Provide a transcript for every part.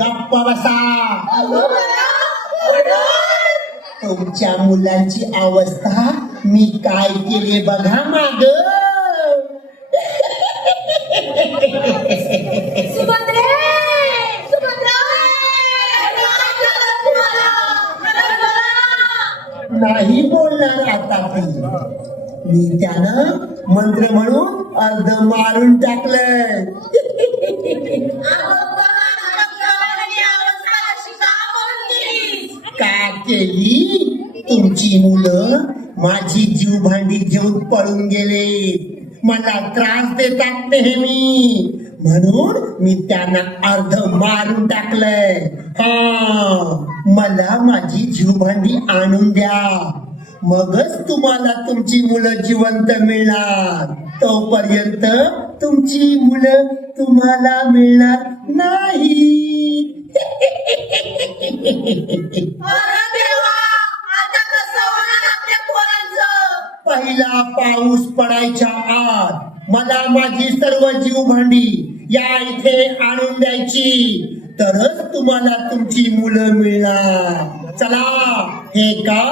गप्प बसा. तुमच्या मुलांची अवस्था मी काय केले बघा माग. नाही बोलणार आता ती. मी त्यानं मंत्र म्हणून अर्ध मारून टाकलंय. का केली? तुमची मुलं माझी जीव भांडी घेऊन पळून गेले. मला त्रास देतात नेहमी, म्हणून मी त्यांना अर्ध मारून टाकलंय. हा, मला माझी जीव भांडी आणून द्या, मगच तुम्हाला तुमची मुलं जिवंत मिळणार. तोपर्यंत तुमची मुलं तुम्हाला मिळणार नाही. पहिला पाऊस पडायच्या आत मला माझी सर्व जीव भांडी या इथे आणून द्यायची, तरच तुम्हाला तुमची मुलं मिळणार. चला, हे का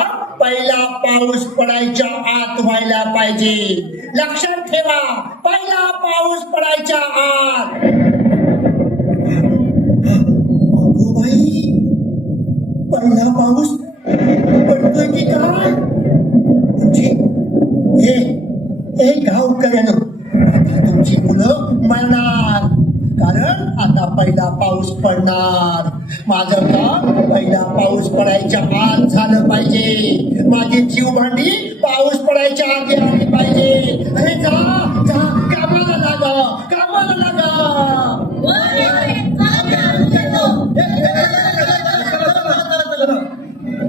पहिला पाऊस पडायच्या आत व्हायला पाहिजे. लक्षात ठेवा, पहिला पाऊस पडायच्या आत. अगो बाई, पहिला पाऊस पडतोय की काय? म्हणजे हे गावकऱ्यानं आता तुमची मुलं मरणार, कारण आता पहिला पाऊस पडणार. माझं काम पहिला पाऊस पडायच्या आत झालं पाहिजे. माझी जीव भांडी पाऊस पडायच्या आधी आली पाहिजे. अरे जा जा, कामाला लागा, कामाला लागा.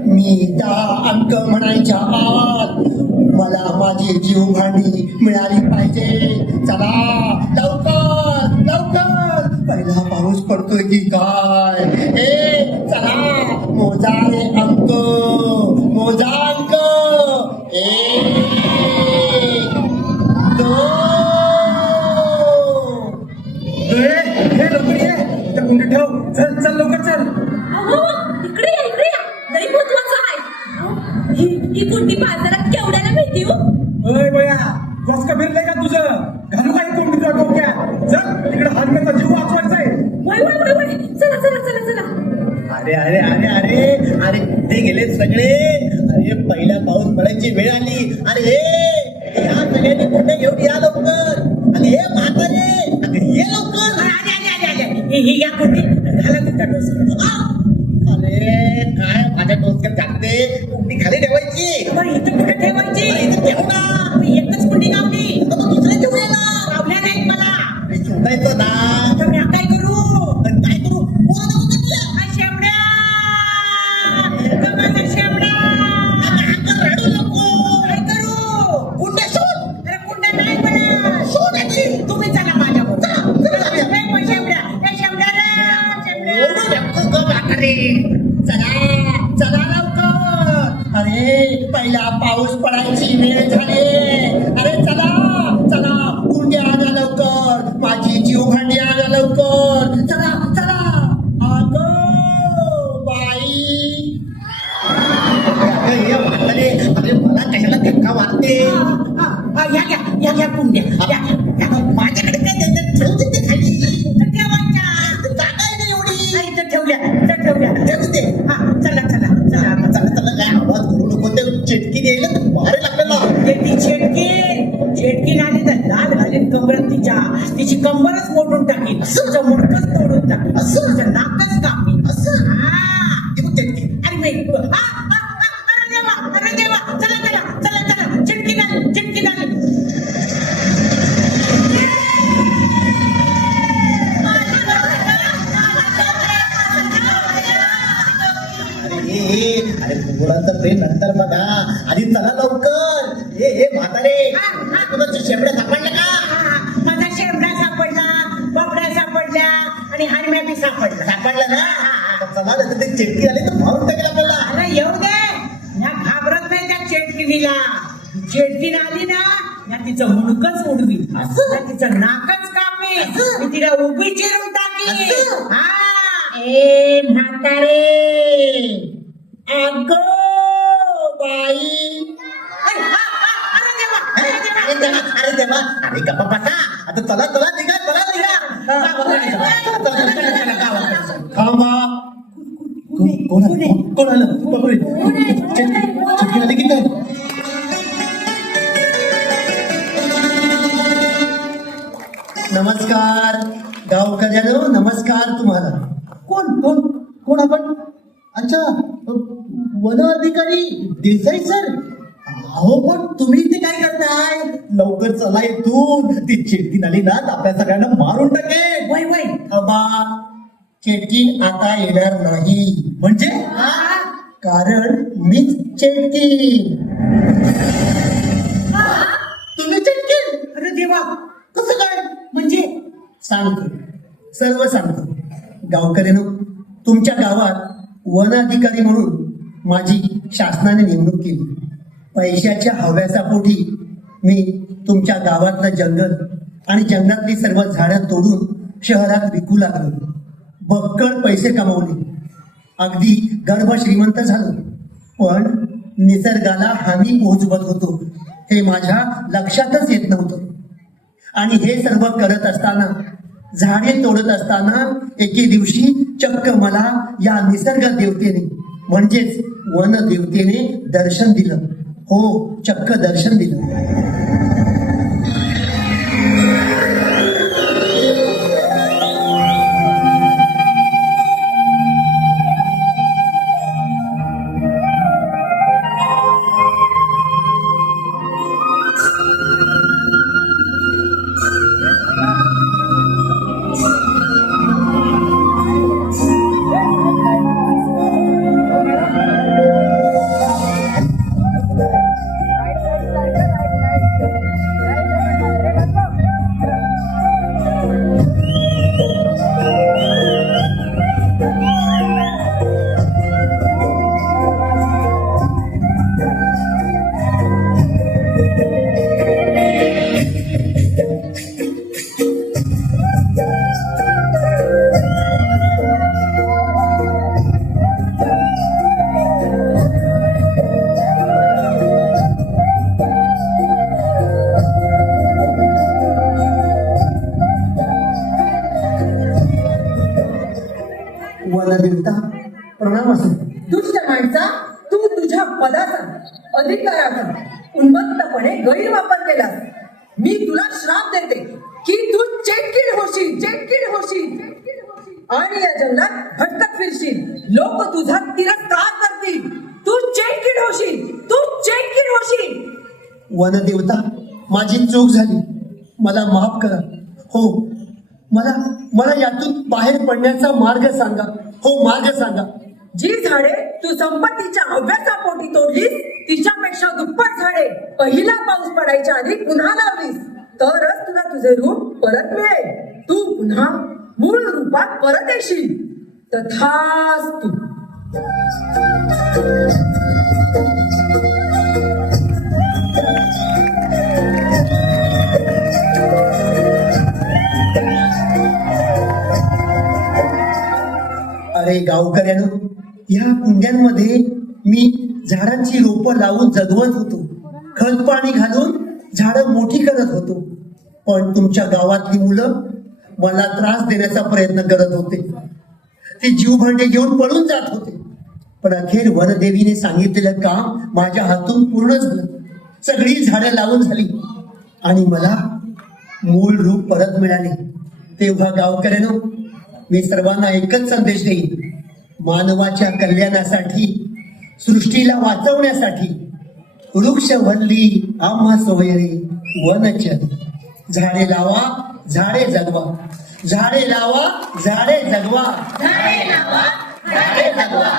मी 10 अंक म्हणायच्या आत मला माझी जीव भांडी मिळाली पाहिजे. चला लवकर लवकर, पहिला पाऊस पडतोय की काय? चला, मोजा रे अंक, मोजा अंक. 1 2. हे लवकर ये, त्या कुंडीत ठेव. चल चल लवकर चल. इकडे या, इकडे या, लई महत्वाचं आहे. ही कुंडी बाजारात केवढ्याला मिळते हो? अय बया, घोसका फिरलंय का तुझं? घालू काही कोंडीचा डोक्या. चल तिकडे हानमेचा जीव वाचवायचा आहे. वय वय वय वय, चला चला चला चला. अरे अरे अरे अरे अरे, कुठे गेले सगळे? अरे, पहिला पाऊस पडायची वेळ आली. अरे या सगळ्यांनी कुठे घेऊन या लवकर. अरे हे म्हातारे, अरे ये लवकर. ही या कुंडी घाला तुमच्या डोसक्यात. अरे काय माझ्या डोसक्यात टाकते? कुंडी खाली ठेवायची. इथं कुठे ठेवायची? इथं ठेवू ना. एकच कुंडी लावली, दुसरे ठेवूया ना. लावल्या नाहीत मला. शोधायचं ना. तर मी काय करू? काय करू? पोरं नको का तुला? शेवड्या, माझा शेवड्या. रडू नको. काय करू? कुंड्या शोध. अरे कुंड्या नाही मला. शोध आधी. तुम्ही चला माझ्याबरोबर. चला जाऊया. एवढं नको गं म्हातारे. चला चला लवकर. अरे पहिला पाऊस पडायची वेळ झाली. अरे चला चला, कुंड्या आणा लवकर, माझी जीव भांडी आणा लवकर. चला चला. अगं बाई, म्हातारे, अरे मला कशाला धक्का मारते? या घ्या कुंड्या. माझ्याकडे काय देतात? ठेवू देते खाली. ठेवायच्या. जागा आहे ना एवढी. इथं ठेवल्या, इथं ठेवल्या. ठेवू दे. हा, चला चला चला. चला चला, काय आवाज करू नको. ते चिटकी द्यायला भारी लागलं ना. ती चेटकीन आली तर लाल घालीन कंबरात तिची कंबरच मोडून टाकीन, तुझं मुडकच तोडून टाकीन, तुझं नाकच कापीन. असं चिटकी. अरे अरे देवा, अरे देवा. चला चला चला चला. चिटकीन आली, चिटकीन आली. अरे मुलांचं प्रेम नंतर बघा, आधी चला लवकर. हे म्हातारे, तुझ्या शेपड्या सापडल्या का? माझा शेवडा सापडला, बबड्या सापडल्या आणि हरम्या बी सापडलं ना. चला ना, ते चिटकी आली तर मारून टाकेल आपल्याला. अरे येऊ दे, या घाबरत नाही त्या चेटकिनीला. चेटकीन आली ना, या तिचं मुडकच उडवी, तिचं नाकच कापी, तिला उभी चिरून टाकी. ए म्हातारे, अगो बाई. अरे देवा अरे गप्पा बसा. आता चला निघा. थांबा. कोण आलं बापरे. चटणी आली की काय. नमस्कार गावकऱ्यानो, नमस्कार तुम्हाला. कोण आपण. अच्छा वन अधिकारी देसाई सर. अहो पण तुम्ही इथे काय करताय. लवकर चला इथून. ती चिडकी नाली ना आपल्या सगळ्यांना मारून टाकेल. वय थांबा. चेटकीन आता येणार नाही. म्हणजे कारण मीच चेटकीन. तुम्ही चिडकी. अरे देवा कसं काय. म्हणजे सांगतो, सर्व सांगतो. गावकऱ्यानो, तुमच्या गावात वन अधिकारी म्हणून माझी शासनाने नेमणूक केली. पैशाच्या हव्यासा पोटी मी तुमच्या गावातलं जंगल आणि जंगलातली सर्व झाडं तोडून शहरात विकू लागलो. बक्कळ पैसे कमावले. अगदी गर्भ श्रीमंत झालो. पण निसर्गाला हानी पोहोचवत होतो हे माझ्या लक्षातच येत नव्हतं. आणि हे सर्व करत असताना, झाडे तोडत असताना एके दिवशी चक्क मला या निसर्ग देवतेने म्हणजेच वन देवतेने दर्शन दिलं. हो, चक्क दर्शन दिलं. वनदेवता प्रणाम असो. दुष्ट माणसा, तू तुझ्या पदाचा अधिकाराचा उन्मत्तपणे गैरवापर केलास. मी तुला श्राप देते की तू चेटकीड होशील आणि या जंगलात भटकत फिरशील. लोक तुझा तिरस्कार करतील. तू चेटकीड होशील. वनदेवता, माझी चूक झाली. मला माफ करा. हो, मला यातून बाहेर पडण्याचा मार्ग सांगा. हो, मार्ग सांगा. जी झाडे तू संपत्तीच्या हव्यासापोटी तोडलीस, तिच्यापेक्षा दुप्पट झाडे पहिला पाऊस पडायच्या आधी पुन्हा लावलीस, तरच तुला तुझे रूप परत मिळेल. तू पुन्हा मूळ रूपात परत येशील. तथास्तु. अरे गावकऱ्यानो, ह्या कुंड्यांमध्ये मी झाडांची रोपं लावून जगवत होतो. खत पाणी घालून झाडं मोठी करत होतो. पण तुमच्या गावातली मुलं मला त्रास देण्याचा प्रयत्न करत होते. ते जीवभांडे घेऊन पळून जात होते. पण अखेर वनदेवीने सांगितलेलं काम माझ्या हातून पूर्ण झालं. सगळी झाडं लावून झाली आणि मला मूळ रूप परत मिळाले. तेव्हा गावकऱ्यानो, मी सर्वांना एकच संदेश देईन. मानवाच्या कल्याणासाठी, सृष्टीला वाचवण्यासाठी वृक्षवल्ली आम्हा सोयरे वनचर. झाडे लावा, झाडे जगवा. झाडे लावा, झाडे जगवा. झाडे लावा, झाडे जगवा.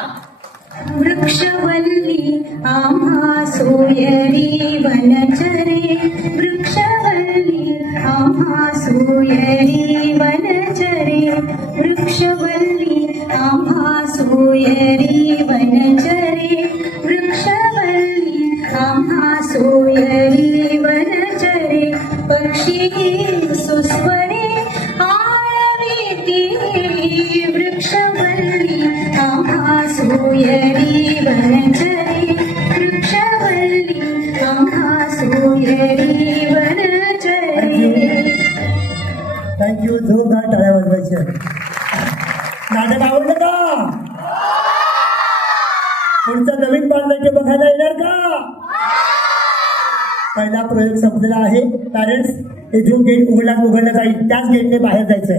वृक्षवल्ली आम्हा सोयरी वनचरे. वृक्षवल्ली आम्हा सोयरी वनचरे. वृक्षवल्ली आम्हा सोयरी वनचरे. वृक्षवल्ली आम्हा सोयरी वनचरे. पक्षी सुस्वरे आळवी देवी वृक्षवल्ली आम्हा सोयरी वनचरे वृक्षवल्ली आम्हा सोयरी वनचरे. थँक्यू. जोरदार टाळ्या वाजवायच्या. नाटक आवडलं का? पुढचं नवीन बांधण्याचे बघायला येणार का? पहिला प्रयोग संपलेला आहे. पॅरेंट्स, हे जो गेट उघडला जाईल त्याच गेटने बाहेर जायचंय.